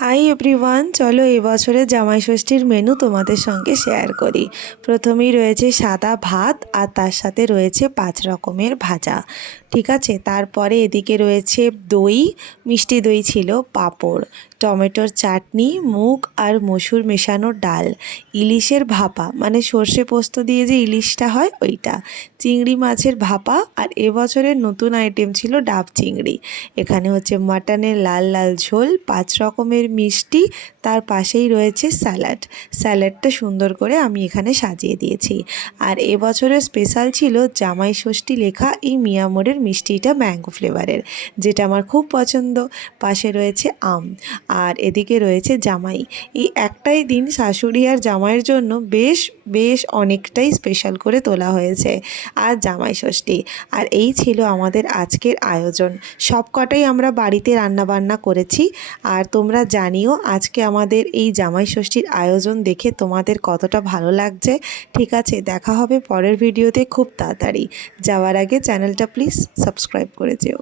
Hi everyone, চলো এই বছরের জামাই ষষ্ঠীর মেনু তোমাদের সঙ্গে শেয়ার করি। প্রথমেই রয়েছে সাদা ভাত আর তার সাথে রয়েছে 5 রকমের ভাজা। ঠিক আছে, তারপরে এদিকে রয়েছে দই, মিষ্টি দই ছিল, পাঁপড়, টমেটোর চাটনি, মুগ আর মসুর মেশানো ডাল, ইলিশের ভাপা মানে সর্ষে পোস্ত দিয়ে যে ইলিশটা হয় ওইটা, চিংড়ি মাছের ভাপা, আর এবছরের নতুন আইটেম ছিল ডাব চিংড়ি। এখানে হচ্ছে মাটনের লাল লাল ঝোল, 5 রকমের মিষ্টি, তার পাশেই রয়েছে স্যালাড। স্যালাডটা সুন্দর করে আমি এখানে সাজিয়ে দিয়েছি। আর এবছরের স্পেশাল ছিল জামাই ষষ্ঠী লেখা এই মিয়ামোরের মিষ্টিটা ম্যাঙ্গো ফ্লেভারের, যেটা আমার খুব পছন্দ। পাশে রয়েছে আম, আর এদিকে রয়েছে জামাই। এই একটাই দিন শাশুড়ি আর জামাইয়ের জন্য বেশ বেশ অনেকটাই স্পেশাল করে তোলা হয়েছে, আর জামাই ষষ্ঠী। আর এই ছিল আমাদের আজকের আয়োজন। সব কটাই আমরা বাড়িতে রান্নাবান্না করেছি। আর তোমরা জানিও আজকে আমাদের এই জামাই ষষ্ঠীর আয়োজন দেখে তোমাদের কতটা ভালো লাগছে। ঠিক আছে, দেখা হবে পরের ভিডিওতে খুব তাড়াতাড়ি। যাওয়ার আগে চ্যানেলটা প্লিজ সাবস্ক্রাইব করে যেও।